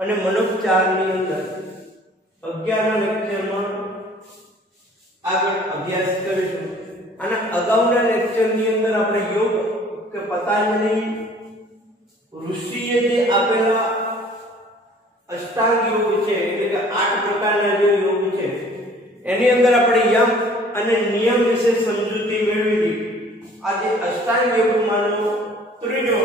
અને મનોપચારની અંદર 11ના લેક્ચરમાં આગળ અભ્યાસ કરીશું। અને અગાઉના લેક્ચરની અંદર આપણે યોગ કે પતંજલિ ઋષિએ જે આપેલા અષ્ટાંગ યોગ છે એટલે કે 8 પ્રકારના જે યોગ છે એની અંદર આપણે યમ અને નિયમ વિશે સમજૂતી મેળવી લીધી। આ જે અષ્ટાંગ યોગમાંનો ત્રીજો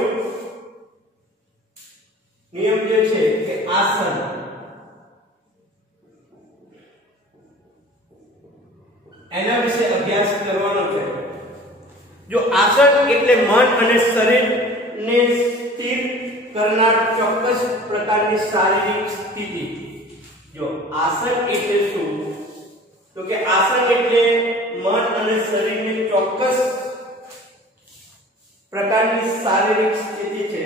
નિયમ જે છે કે આસન, એના વિશે અભ્યાસ કરવાનો છે। જો આસન એટલે મન અને શરીરને સ્થિર કરનાર ચોક્કસ પ્રકારની શારીરિક સ્થિતિ। જો આસન એટલે શું, તો કે આસન એટલે મન અને શરીરને ચોક્કસ પ્રકારની શારીરિક સ્થિતિ છે।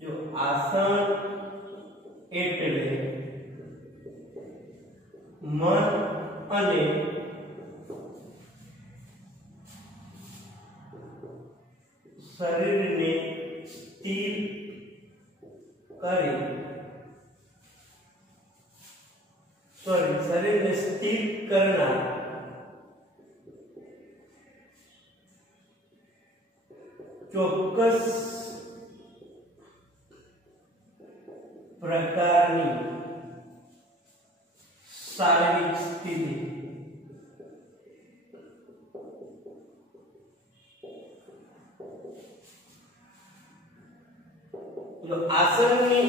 જો આસન એટલે મન અને શરીરને સ્થિર કરી શરીરને સ્થિર કરનાર ચોક્કસ પ્રકારની શારીરિક સ્થિતિ। તો આસનની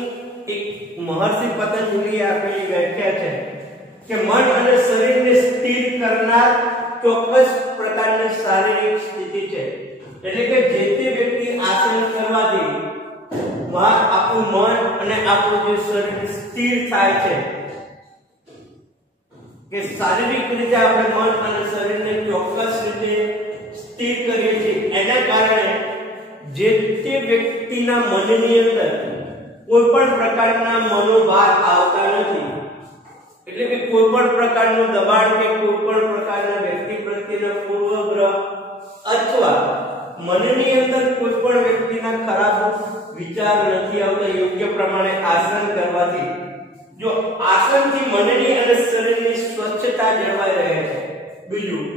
એક મહર્ષિ પતંજલિએ આપેલી વ્યાખ્યા છે કે મન અને શરીરને સ્થિર કરનાર ચોક્કસ પ્રકારની શારીરિક સ્થિતિ છે। એટલે કે જે તે વ્યક્તિ આસન કરવાથી આપણું મન અને આપણું જે શરીર સ્થિર થાય છે, કે શારીરિક રીતે આપણે મન અને શરીરને ચોક્કસ રીતે સ્થિર કરીએ છીએ, એના કારણે જે તે વ્યક્તિના મનની અંદર કોઈ પણ પ્રકારના મનોભાર આવતા નથી। એટલે કે કોઈ પણ પ્રકારનું દબાણ કે કોઈ પણ પ્રકારના વ્યક્તિ પ્રત્યેનો પૂર્વગ્રહ અથવા મનની અંદર કોઈ પણ વ્યક્તિના ખરાબ વિચાર નથી આવતા યોગ્ય પ્રમાણે આસન કરવાથી। જો આસનથી મનની અને શરીરની સ્વચ્છતા જળવાઈ રહે છે। બીજું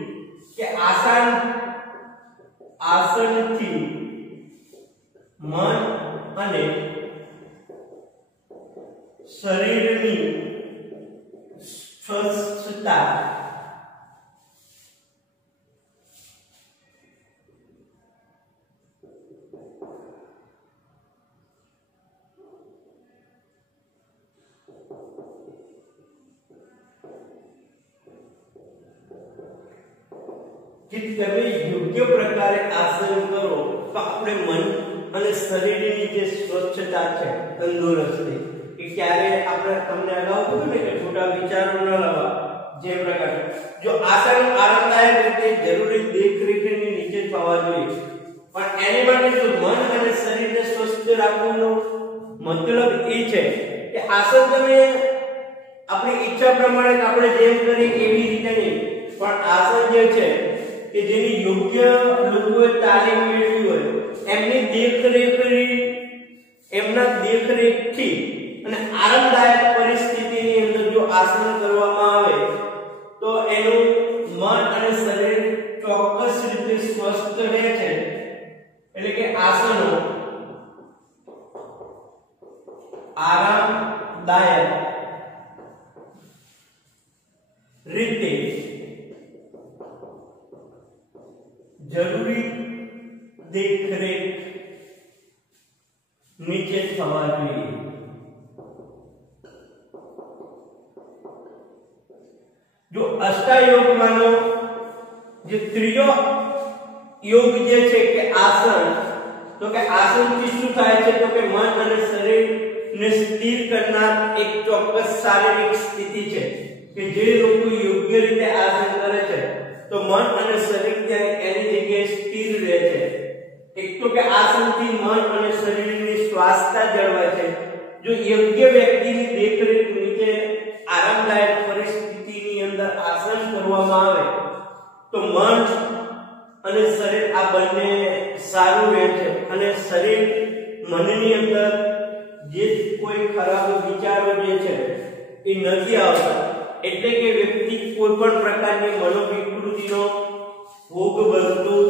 કે આસનથી મન અને શરીરની સ્વચ્છતા કે તમે યોગ્ય પ્રકારે આસન કરો તો આપણે મન અને શરીરની જે સ્વચ્છતા છે, તંદુરસ્તી, કે ક્યારે આપણે તમને અગાઉ કહ્યું ને કે ખોટા વિચારો ન લાવવા, જે પ્રકારે જો આસન આરામદાયક રીતે જરૂરી દેખરેખની નીચે થવા જોઈએ, પણ એની માટે જો મન અને શરીરને સ્વસ્થ રાખવાનો મતલબ એ છે કે આસન તમે આપણી ઈચ્છા પ્રમાણે આપણે જેમ કરીએ એવી રીતે નહીં, પણ આસન જે છે કે જેની યોગ્ય લોકોએ તાલીમ મેળવી હોય એમના દેખરેખથી અને આરામદાયક પરિસ્થિતિની અંદર જો આસન કરવામાં આવે તો એનું મન અને શરીર ચોક્કસ રીતે સ્વસ્થ રહે છે। એટલે કે આસનો આરામદાયક રીતે જરૂરી દેખરેખ નીચે થવા જોઈએ। જો અષ્ટાયોગમાંનો જે ત્રીજો યોગ જે છે કે આસન, તો કે આસનથી શું થાય છે, તો કે મન અને શરીરને સ્થિર કરનાર એક ચોક્કસ શારીરિક સ્થિતિ છે કે જે લોકો યોગ્ય રીતે આસન કરે છે તો મન અને શરીર ત્યાં એની જગ્યાએ સ્થિર રહે છે। એક તો કે આસનથી મન અને શરીરની સ્વાસ્થ્ય જળવાય છે। જો યોગ્ય વ્યક્તિની દેખરેખ નીચે આરામદાયક પરિસ્થિતિની અંદર આસન કરવામાં આવે તો મન અને શરીર આ બંને સારું રહે છે અને શરીર મનની અંદર એ નથી આવતા, એટલે કે વ્યક્તિ કોઈ પણ પ્રકારની મનોવિકૃતિનો ભોગ બનતું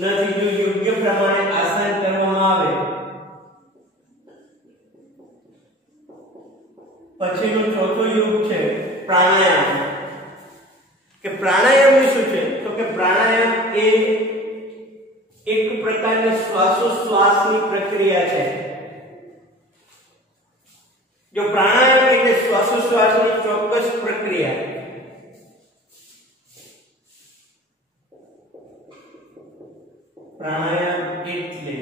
નથી જો યોગ્ય પ્રમાણે આસન કરવામાં આવે. પછીનો ચોથો યોગ છે પ્રાણાયામ. કે પ્રાણાયામ શું છે? તો કે પ્રાણાયામ એ એક પ્રકારની શ્વાસોશ્વાસની પ્રક્રિયા છે. જો પ્રાણાયામ એટલે શ્વાસોશ્વાસની ચોક્કસ પ્રક્રિયા. પ્રાણાયામ એટલે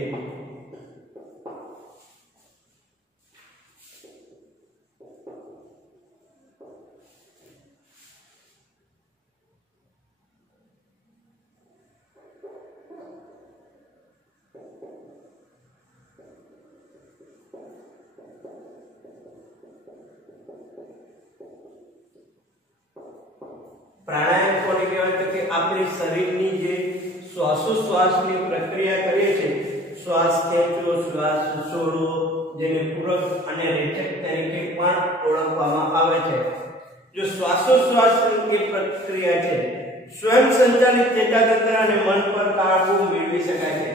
પ્રાણાયામ કોને કહેવાય? તો કે આપણી શરીરની જે શ્વાસોશ્વાસની પ્રક્રિયા કરીએ છીએ, શ્વાસ ખેંચવો, શ્વાસ છોડવો, જેને પૂરક અને રેચક તરીકે પણ ઓળખવામાં આવે છે. જો શ્વાસોશ્વાસની પ્રક્રિયા છે, સ્વયં સંચાલિત ચેતાતંત્ર અને મન પર કાબુ મેળવી શકાય છે.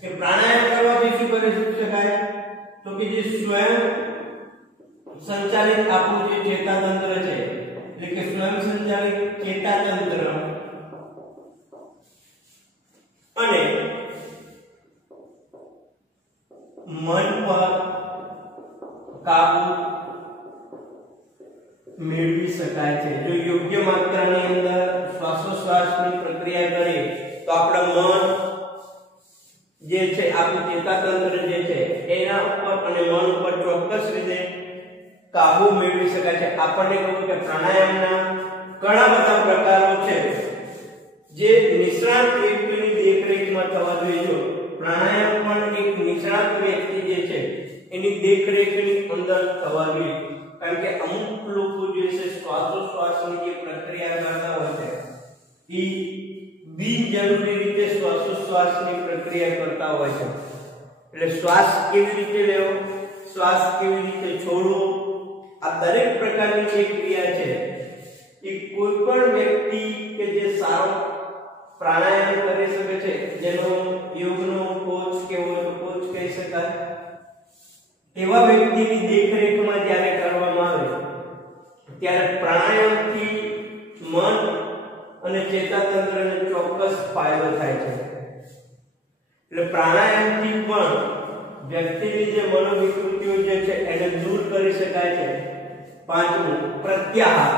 કે પ્રાણાયામ કરવાથી શું કરી શકાય? તો કે જે સ્વયં સંચાલિત આપણું જે ચેતાતંત્ર છે, એટલે કે સ્વયં સંચાલિત ચેતાતંત્ર અને મન પર કાબુ મેળવી શકાય છે. જો યોગ્ય માત્રાની અંદર શ્વાસોશ્વાસની પ્રક્રિયા કરીએ તો આપણા મન જે છે, આપણું ચેતાતંત્ર જે છે એના ઉપર અને મન ઉપર ચોક્કસ રીતે કાબુ મેળવી શકાય છે. આપણને કહ્યું કે પ્રાણાયામના ઘણા બધા પ્રકારો છે જે નિષ્ણાત વ્યક્તિની દેખરેખમાં થવા જોઈએ. જો પ્રાણાયામ પણ એક નિષ્ણાત વ્યક્તિ જે છે એની દેખરેખની અંદર થવા જોઈએ. કારણ કે અમુક લોકો જે છે શ્વાસોશ્વાસની જે પ્રક્રિયા કરતા હોય છે એ બિનજરૂરી રીતે શ્વાસોશ્વાસની પ્રક્રિયા કરતા હોય છે. એટલે શ્વાસ કેવી રીતે લેવો, શ્વાસ કેવી રીતે છોડવો, આ દરેક પ્રકારની જે ક્રિયા છે એ કોઈ પણ વ્યક્તિ કે જે સારો પ્રાણાયામ કરી શકે છે, જેનો યોગનો કોચ કેવો કોચ કહી શકાય, એવા વ્યક્તિની દેખરેખમાં જ્યારે કરવામાં આવે ત્યારે પ્રાણાયામથી મન અને ચેતાતંત્રને ચોક્કસ ફાયદો થાય છે. એટલે પ્રાણાયામથી પણ વ્યક્તિની જે મનોવિકૃતિઓ જે છે એને દૂર કરી શકાય છે. પાંચમું, પ્રત્યાહાર.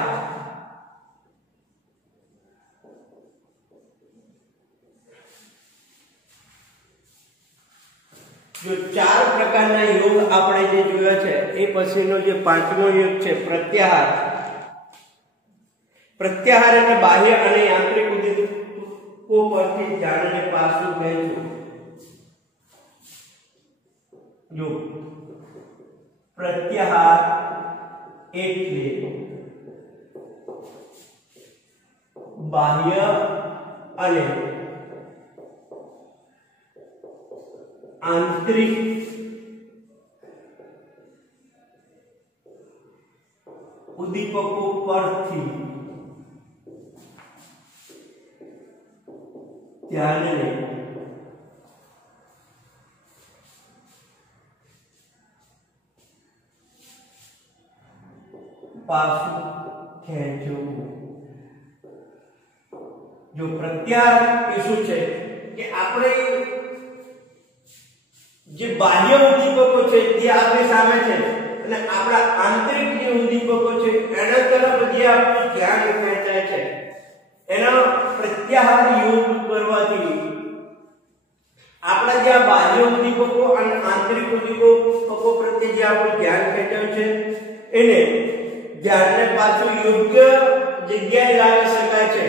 જો ચાર પ્રકારના યોગ આપણે જે જોયા છે એ પછીનો જે પાંચમો યોગ છે પ્રત્યાહાર. પ્રત્યાહાર એટલે બાહ્ય અને આંતરિક ઉદ્દીપકો પરથી ધ્યાનને પાછું ખેંચવું. જો પ્રત્યાહાર એટલે બાહ્ય અને આંતરિક ઉદ્દીપકો પરથી ધ્યાનને પાછું ખેંચવું. જો પ્રત્યાહાર એ શું છે કે આપણે જે બાહ્ય ઉદ્દીપકો છે તે આપણી સામે છે અને આપણા આંતરિક જે ઉદ્દીપકો છે એના તરફ જે આપણું ધ્યાન ખેંચાય છે, એનો પ્રત્યાહાર યોગ કરવાથી આપણા જે બાહ્ય ઉદ્દીપકો અને આંતરિક ઉદ્દીપકો પ્રત્યે જે આપણું ધ્યાન ખેંચાય છે એને ધ્યાનને પાછું યોગ્ય જગ્યાએ લાવી શકાય છે.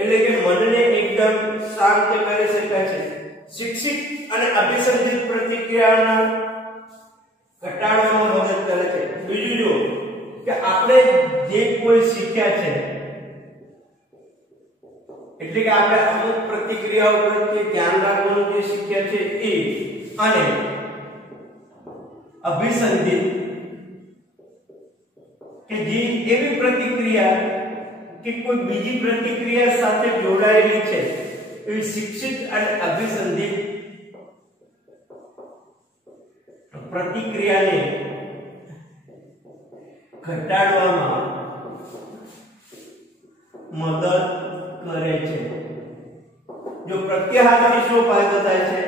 એટલે કે મનને એકદમ શાંત કરી શકાય છે. શિક્ષિત અને અભિસંધિત પ્રતિક્રિયાના ઘટાડવામાં મદદ કરે છે. બીજું જો કે આપણે જે કોઈ શીખ્યા છે, એટલે કે આપણે અમુક પ્રતિક્રિયાઓ પ્રત્યે ધ્યાન રાખવાનું જે શીખ્યા છે એ અને અભિસંધિત કે જે એવી પ્રતિક્રિયા કે કોઈ બીજી પ્રતિક્રિયા સાથે જોડાયેલી છે એવી શિક્ષિત અને અભિસંધિત પ્રતિક્રિયાને ઘટાડવામાં મદદ કરે છે। જો પ્રત્યાહારથી શું ફાયદો થાય છે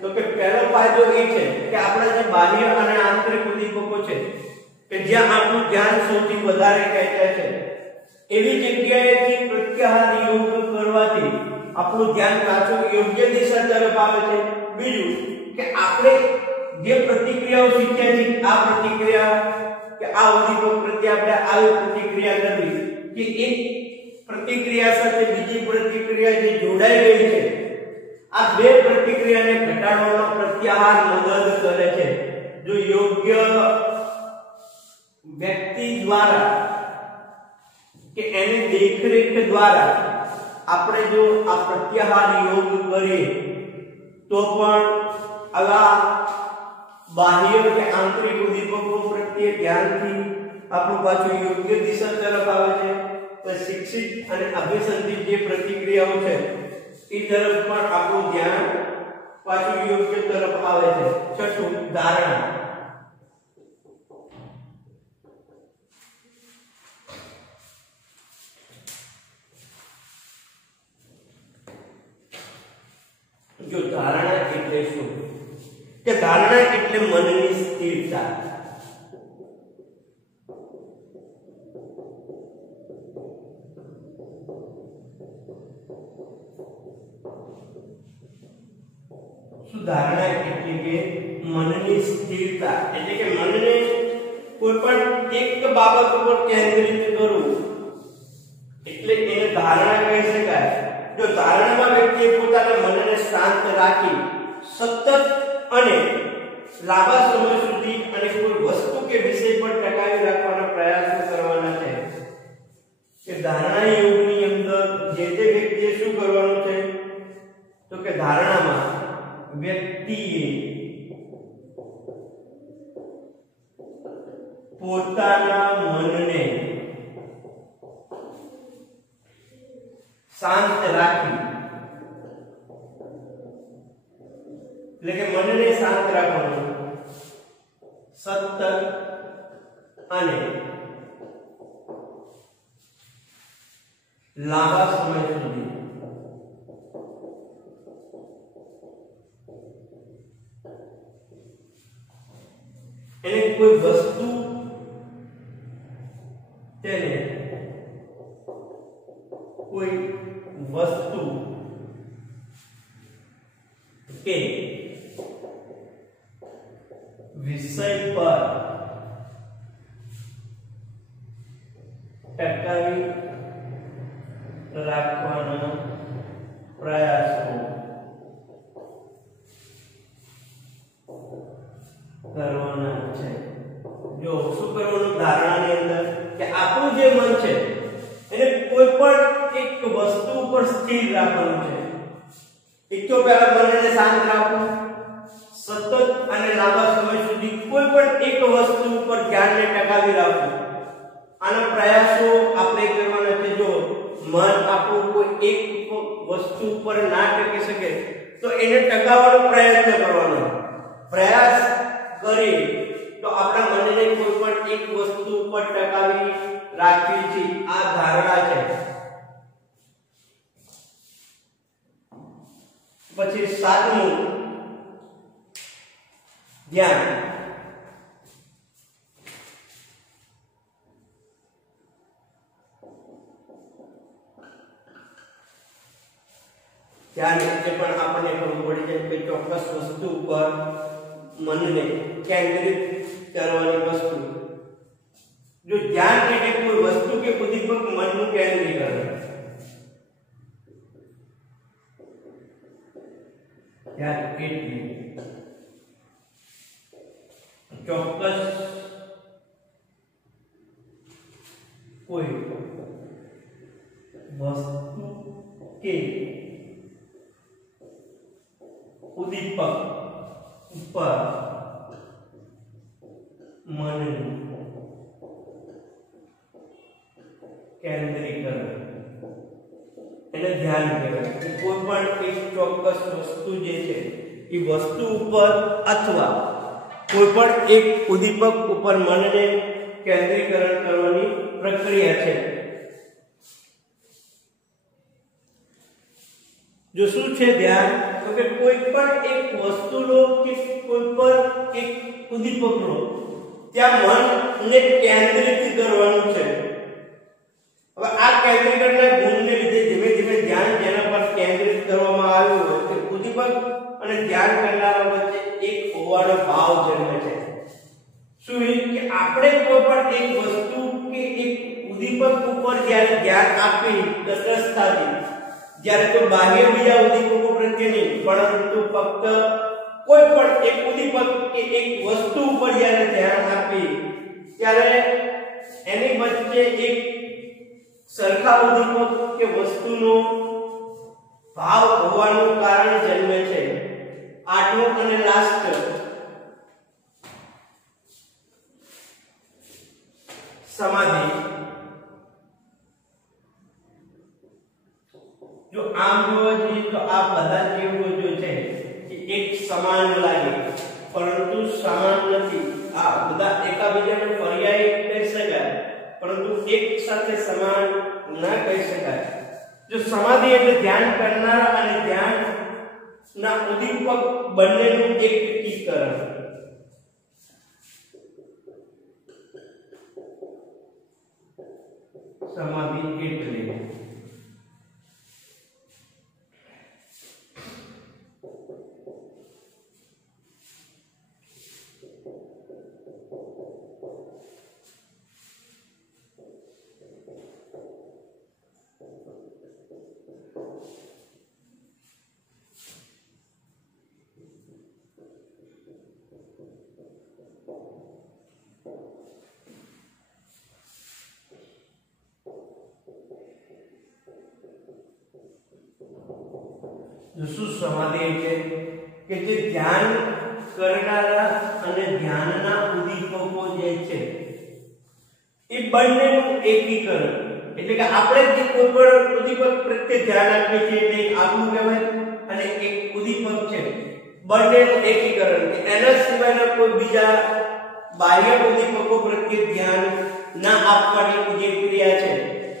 તો કે પહેલો ફાયદો એ છે કે આપણા જે બાહ્ય અને આંતરિક ઉદ્દીપકો છે કે જ્યાં આપણું ધ્યાન સૌથી વધારે ખેંચાય છે એવી જગ્યાએથી પ્રત્યાહાર યોગ કરવાથી આપણું ધ્યાન પાછું યોગ્ય દિશા તરફ આવે છે। બીજું કે આપણે જે પ્રતિક્રિયાઓ શીખ્યા છે આ પ્રતિક્રિયા કે આ ઉદ્દીપક પ્રત્યે આપણે આવી પ્રતિક્રિયા કરવી કે એક પ્રતિક્રિયા સાથે બીજી પ્રતિક્રિયા જે જોડાઈ રહી છે આ બે પ્રતિક્રિયાને ઘટાડવામાં પ્રત્યાહાર મદદ કરે છે। જો યોગ્ય વ્યક્તિ દ્વારા કે એની દેખરેખ દ્વારા આપણે જો આ પ્રત્યાહાર યોગ કરીએ તો પણ આવા બાહ્ય કે આંતરિક ઉદ્દીપકો પ્રત્યે ધ્યાનથી આપણું પાછું યોગ્ય દિશા તરફ આવે છે। તો શિક્ષિત અને અભિસંધિત જે પ્રતિક્રિયાઓ છે એ તરફ પણ આપણું ધ્યાન પાછું યોગ્ય તરફ આવે છે। છઠ્ઠું ધારણા। जो धारणा એટલે શું કે ધારણા એટલે મનની સ્થિરતા। સુધારણા એટલે કે મનની સ્થિરતા એટલે કે મનને કોઈ પણ એક બાબત ઉપર કેન્દ્રિત કરવું એટલે એને ધારણા કહી શકાય। જો ધારણામાં વ્યક્તિએ પોતાના મનને શાંત રાખી સતત અને લાંબા સમય સુધી અને કોઈ વસ્તુ કે વિષય પર ટકાવી રાખવાના પ્રયાસો કરવાના છે। કે ધારણા યોગની અંદર જે વ્યક્તિએ શું કરવાનું છે તો કે ધારણામાં વ્યક્તિએ પોતાના મનને શાંત રાખી એટલે કે મનને શાંત રાખવાનું સતત અને લાંબા સમય સુધી એને કોઈ વસ્તુ તેને કોઈ વસ્તુ કે વિષય પર ટકાવી રાખવાના પ્રયાસો કરવાના છે। જો શું કરવાનું ધારણાની અંદર કે આપણું જે મન છે એને કોઈ પણ એક વસ્તુ ઉપર સ્થિર રાખવાનું છે। એક તો પહેલા મનને શાંત રાખવું સતત અને લાંબા સમય સુધી કોઈ પણ એક વસ્તુ ઉપર ધ્યાનને ટકાવી રાખવું આના પ્રયાસો આપણે કરવાના છે। જો મન આપણું કોઈ એક વસ્તુ ઉપર ના ટકી શકે તો એને ટકાવવાનો પ્રયત્ન કરવાનો। પ્રયાસ કરી તો આપણા મનને કોઈ પણ એક વસ્તુ ઉપર ટકાવી રાખવી છે આ ધારણા છે। પછી સાતમું ધ્યાન। ધ્યાન એટલે પણ આપણને ખબર પડી જાય કે ચોક્કસ વસ્તુ ઉપર મનને કેન્દ્રિત કરવાની વસ્તુ। જો ધ્યાન એટલે કોઈ વસ્તુ કે ઉદ્દીપક મનનું કેન્દ્રીકરણ। ધ્યાન એટલે ચોક્કસ કોઈ વસ્તુ કે ઉદ્દીપક ઉપર મનનું કેન્દ્રીકરણ એને ધ્યાન કહેવાય કે કોઈ પણ એક ચોક્કસ વસ્તુ જે છે એ વસ્તુ ઉપર અથવા કોઈ પણ એક ઉદ્દીપક ઉપર મનને કેન્દ્રીકરણ કરવાની પ્રક્રિયા છે. જો શું છે ધ્યાન, તો કે કોઈ પણ એક વસ્તુ લો કે કોઈ પણ એક ઉદ્દીપક લો, ત્યાં મનને કેન્દ્રિત કરવાનું છે. હવે આ કેન્દ્રીકરણના ગુણને લીધે ધીમે ધીમે ધ્યાન જેના પર કેન્દ્રિત કરવામાં આવ્યું હોય તે ઉદ્દીપક અને ધ્યાન કરનારા વચ્ચે એક હોવાનો ભાવ જન્મે છે. શું કે આપણે કોઈ પણ એક વસ્તુ કે એક ઉદ્દીપક ઉપર જ્યારે ધ્યાન આપી તટસ્થતાથી, જ્યારે તો બાહ્ય બીજા ઉદ્દીપકો પ્રત્યે નહીં પરંતુ ફક્ત કોઈ પણ એક ઉદ્દીપક કે એક વસ્તુ ઉપર જ્યારે ધ્યાન આપી ત્યારે એની વચ્ચે એક સરખા ઉદ્દીપક કે વસ્તુનો ભાવ હોવાનું કારણ જન્મે છે. આઠમું અને લાસ્ટ સમાધિ. જો આમ જોવા જઈએ તો આ બધા જીવો જો છે કે એક સમાન લાગે પરંતુ સમાન નથી. આ બધા એકબીજાને પર્યાય કહી શકાય પરંતુ એક સાથે સમાન ના કહી શકાય. જો સમાધિ એટલે ધ્યાન કરનારા અને ધ્યાન ના ઉદ્દીપક બંનેનું એકીકરણ. સમાધિ એટલે શું સમાધિ એટલે કે જે ધ્યાન કરનારા અને ધ્યાનના ઉદ્દીપકો જે છે એ બંનેનું એકીકરણ. એટલે કે આપણે જે કોઈ પણ ઉદ્દીપક પ્રત્યે ધ્યાન આપીએ છીએ તે આપણું કહેવાય અને એક ઉદ્દીપક છે બંનેનું એકીકરણ. એના સિવાયના કોઈ બીજા બાહ્ય ઉદ્દીપકો પ્રત્યે ધ્યાન ના આપવાની જે ક્રિયા છે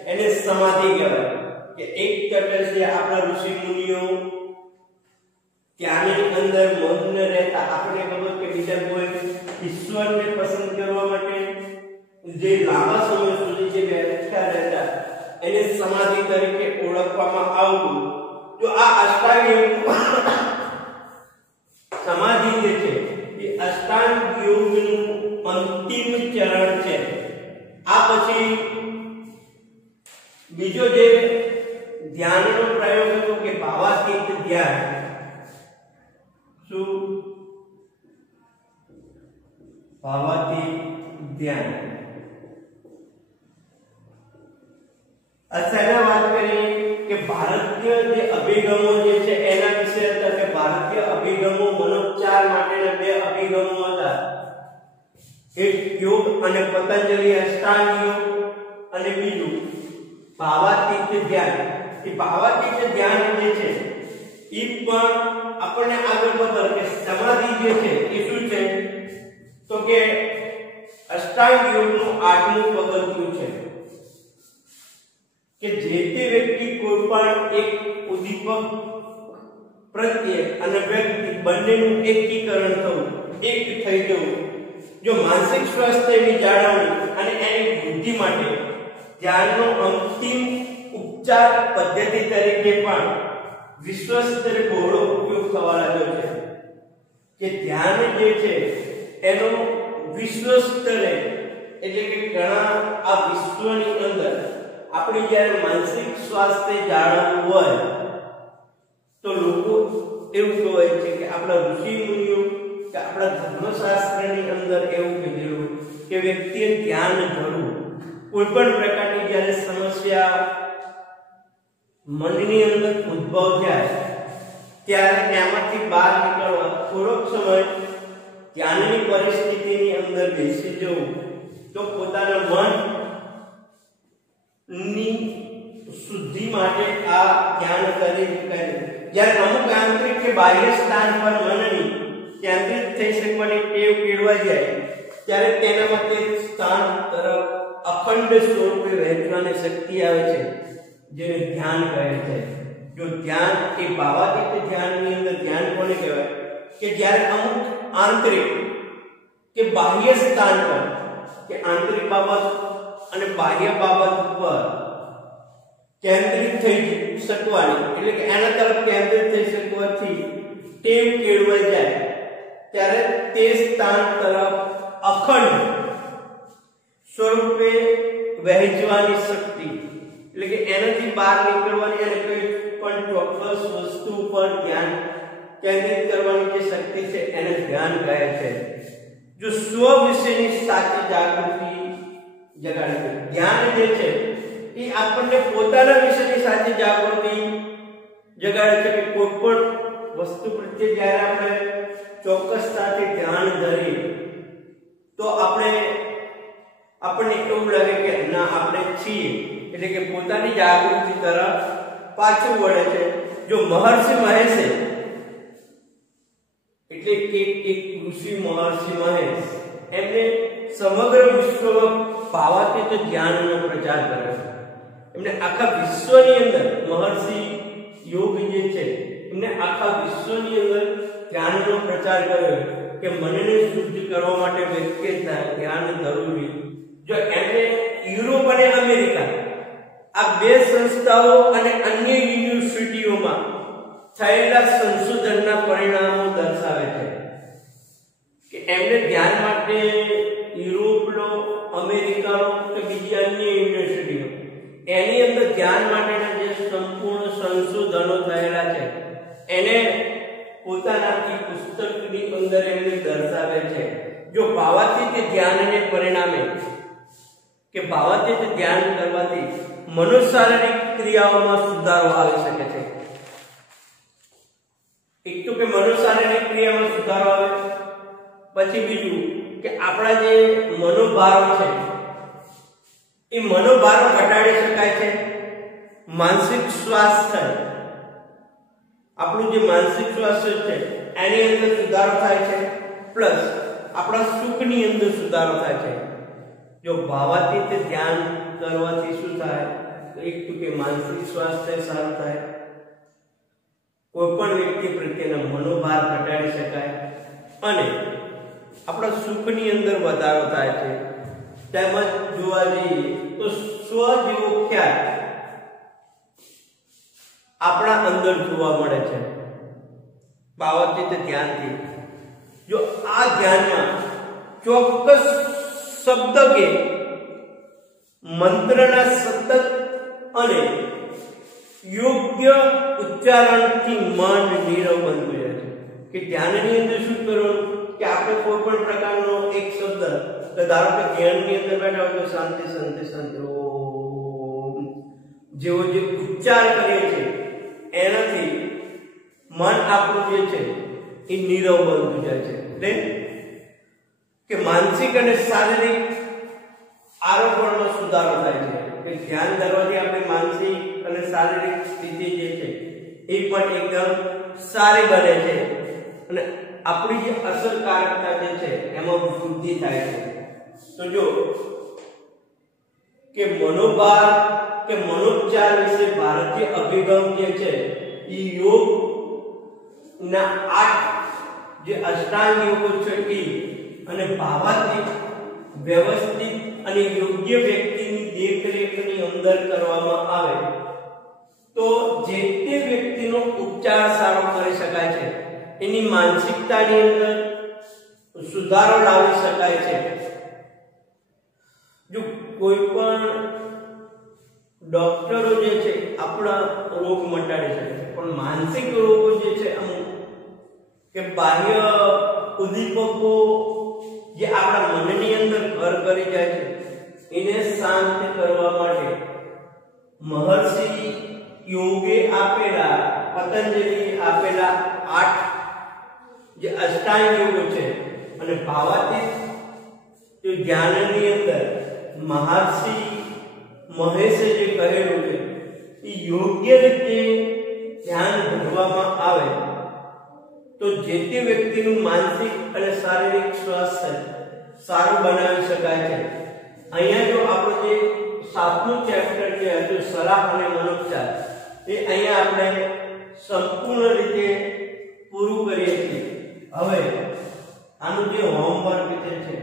એને સમાધિ કહેવાય. કે એક તટસ્થ આપણા ઋષિ મુનિઓ ત્યાંની અંદર મગ્ન રહેતા. આપણે ખબર કે બીજા કોઈ ઈશ્વરને પસંદ કરવા માટે જે લાંબા સમય સુધી જે વ્યાખ્યા રહેતા એને સમાધિ તરીકે ઓળખવામાં આવતું. જો આ અષ્ટાંગ યોગ સમાધિ જે છે એ અષ્ટાંગ યોગનું અંતિમ ચરણ છે. આ પછી બીજો જે ધ્યાનનો પ્રયોગ હતો કે ભાવાતીત ધ્યાન. શું ભાવાતીત ધ્યાન? અસાના વાત કરીએ કે ભારતીય જે અભિગમો જે છે એના વિશે હતા કે ભારતીય અભિગમો મનોપચાર માટેના બે અભિગમો હતા. એક યોગ અને પતંજલિ અષ્ટાંગ યોગ અને બીજું ભાવાતીત ધ્યાન. એ ભાવાતીત ધ્યાન જે છે એ પણ આપણને આગળ ખબર કે સમાધિ જે છે એ શું છે તો કે અષ્ટાંગ યોગનું 8મું પગથિયું છે કે જે તે વ્યક્તિ કોઈ પણ એક ઉદ્દીપક પ્રત્યે અને વ્યક્તિ બંનેનું એકીકરણ થવું, એક થઈ જવું. જો માનસિક સ્વાસ્થ્યની જાળવણી અને એની વૃદ્ધિ માટે ધ્યાનનો અંતિમ ઉપચાર પદ્ધતિ તરીકે પણ વિશ્વસ્તરે બહોળો ઉપયોગ થવા લાગ્યો છે. કે ધ્યાન જે છે એનો વિશ્વસ્તરે એટલે કે ઘણા આ વિશ્વની અંદર આપણી જ્યારે માનસિક સ્વાસ્થ્ય જાળવવું હોય તો લોકો એવું કહે છે કે આપણા ઋષિ મુનિઓ કે આપણા ધર્મશાસ્ત્રની અંદર એવું કહેલું કે વ્યક્તિએ ધ્યાન ધરવું. કોઈ પણ પ્રકારની જ્યારે સમસ્યા મનની અંદર ઉદ્ભવ થાય ત્યારે એમાંથી બહાર નીકળવા થોડોક સમય ધ્યાનની પરિસ્થિતિની અંદર બેસી જવું તો પોતાના ની શુદ્ધિ માટે આ ધ્યાન કરી શકાય. જ્યારે અમુક આંતરિક કે બાહ્ય સ્થાન પર મનની કેન્દ્રિત થઈ શકવાની ટેવ કેળવાઈ જાય ત્યારે તેનામાં તે સ્થાન તરફ અખંડ સ્વરૂપે વહેંચવાની શક્તિ આવે છે, જેને ધ્યાન કહે છે. જો ધ્યાન એ ભાવાતીત ધ્યાનની અંદર ધ્યાન કોને કહેવાય કે જ્યારે અમુક આંતરિક કે બાહ્ય સ્થાન પર કે આંતરિક બાબત અને બાહ્ય બાબત પર કેન્દ્રિત થઈ શકવાની એટલે કે એના તરફ કેન્દ્રિત થઈ શકવાથી ટેવ કેળવાઈ જાય ત્યારે તે સ્થાન તરફ અખંડ સ્વરૂપે વહેંચવાની શક્તિ એટલે કે એનાથી બહાર નીકળવાની અને કોઈ પણ ચોક્કસ વસ્તુ પર ધ્યાન કેન્દ્રિત કરવાની જે શક્તિ છે એને ધ્યાન કહે છે. જો સ્વ વિશેની સાચી જાગૃતિ જગાડે છે. ધ્યાન જે છે એ આપણને પોતાના વિશેની સાચી જાગૃતિ જગાડે છે કે કોઈ પણ વસ્તુ પ્રત્યે જ્યારે આપણે ચોક્કસતાથી ધ્યાન ધરીએ તો આપણને એવું લાગે કે ના આપણે છીએ એટલે કે પોતાની જાગૃતિ તરફ પાછું વળે છે. જો મહર્ષિ મહેશે એટલે કે એક ઋષિ મહર્ષિ મહેશ એમને સમગ્ર વિશ્વમાં ભાવાતીત ધ્યાનનો પ્રચાર કર્યો છે. એમને આખા વિશ્વની અંદર મહર્ષિ યોગ જે છે એમને આખા વિશ્વની અંદર ધ્યાનનો પ્રચાર કર્યો કે મનને શુદ્ધ કરવા માટે વ્યક્તિએ ધ્યાન જરૂરી. જો એમને યુરોપ અને અમેરિકા આ બે સંસ્થાઓ અને અન્ય યુનિવર્સિટીઓમાં થયેલા સંશોધનના પરિણામો દર્શાવે છે કે એમને ધ્યાન માટે યુરોપનો અમેરિકાનો કે બીજી અન્ય યુનિવર્સિટીઓ એની અંદર ધ્યાન માટેના જે સંપૂર્ણ સંશોધનો થયેલા છે એને પોતાના પુસ્તકની અંદર એમને દર્શાવે છે. જો ભાવાતીત ધ્યાનને પરિણામે કે ભાવાતીત ધ્યાન કરવાથી મનોશારીરિક ક્રિયાઓમાં સુધારો આવી શકે છે. એક તો કે મનોશારીરિક ક્રિયામાં સુધારો આવે, પછી બીજું કે આપણા જે મનોભારો છે એ મનોભારો ઘટાડી શકાય છે. માનસિક સ્વાસ્થ્ય આપણું જે માનસિક સ્વાસ્થ્ય છે એની અંદર સુધારો થાય છે, પ્લસ આપણા સુખની અંદર સુધારો થાય છે. જો ભાવાતીત ધ્યાન કરવાથી શું થાય તો એક તો કે માનસિક સ્વાસ્થ્ય સારું થાય, કોઈ પણ વ્યક્તિ પ્રત્યેના મનોભાર ઘટાડી શકાય અને આપણા સુખની અંદર વધારો થાય છે. તેમજ જોવા જઈએ તો સ્વ જેવો ખ્યાલ આપણા અંદર જોવા મળે છે ભાવાતીત ધ્યાનથી. જો આ ધ્યાનમાં ચોક્કસ શબ્દ કે મંત્રના સતત અને યોગ્ય ઉચ્ચારણથી મન નીરવ બનતું જાય છે. કે ધ્યાનની અંદર શું કરવાનું કે આપણે કોઈ પણ પ્રકારનો એક શબ્દ ધારો કે ધ્યાનની અંદર બેઠા હોય તો શાંતિ શાંતિ શાંતિ ઓમ જેવો જે ઉચ્ચાર કરીએ છીએ એનાથી મન આપણું જે છે એ નીરવ બનતું જાય છે. એટલે કે માનસિક અને શારીરિક આરોપણમાં સુધારો થાય છે. કે ધ્યાન ધરવાથી આપણી માનસિક અને શારીરિક સ્થિતિ જે છે એ પણ એકદમ સારી બને છે અને આપણી જે અસરકારકતા જે છે એમાં વૃદ્ધિ થાય છે. તો જો કે મનોભાર કે મનોચ્ચાર વિશે ભારતીય અભિગમ જે છે એ યોગ ના 8 જે અષ્ટાંગ યોગો છે એ અને ભાવાતીત વ્યવસ્થિત અને યોગ્ય વ્યક્તિની દેખરેખની અંદર કરવામાં આવે તો જે તે વ્યક્તિનો ઉપચાર સારો કરી શકાય છે. એની માનસિકતાની અંદર સુધારો લાવી શકાય છે. જો કોઈ પણ ડોક્ટરો જે છે આપણા રોગ મટાડી શકે છે, પણ માનસિક રોગો જે છે અમુક કે બાહ્ય ઉદ્દીપકો જે આપણા મનની અંદર ઘર કરી જાય છે એને શાંત કરવા માટે મહર્ષિ યોગે આપેલા પતંજલિ આપેલા 8 જે અષ્ટાંગ યોગો છે અને ભાવાતીત જે જ્ઞાનની અંદર મહર્ષિ મહેશે જે કહેલું છે એ યોગ્ય રીતે ધ્યાન ધરવામાં આવે તો જે તે વ્યક્તિનું માનસિક અને શારીરિક સ્વાસ્થ્ય સારું બનાવી શકાય છે. અહીંયા જો આપણે જે 7મું ચેપ્ટર જે હતું સલાહ અને મનોપચાર એ અહીંયા આપણે સંપૂર્ણ રીતે પૂરું કરીએ છીએ. હવે આનું જે હોમવર્ક છે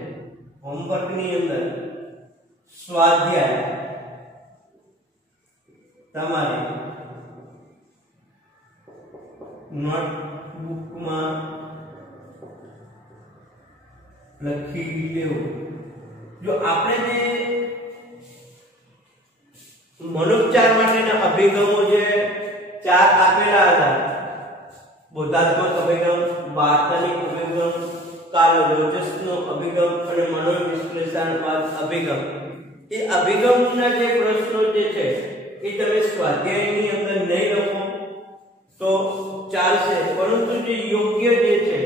હોમવર્કની અંદર સ્વાધ્યાય તમારે નોટબુકમાં લખી લેવું. જો આપણે જે મનોપચાર માટેના અભિગમો જે 4 આપેલા હતા, બોધાત્મક અભિગમ, વાર્તનિક અભિગમ, કાલરોજસનો અભિગમ અને મનોવિશ્લેષણવાદ અભિગમ, એ અભિગમના જે પ્રશ્નો જે છે એ તમે સ્વાધ્યાયની અંદર નહીં લખો તો ચાલશે, પરંતુ જે યોગ્ય જે છે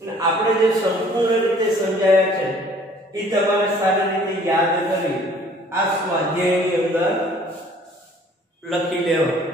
અને આપણે જે સંપૂર્ણ રીતે સમજાયા છે એ તમારે સારી રીતે યાદ કરી આ સ્વાધ્યાયની અંદર લખી લેવા.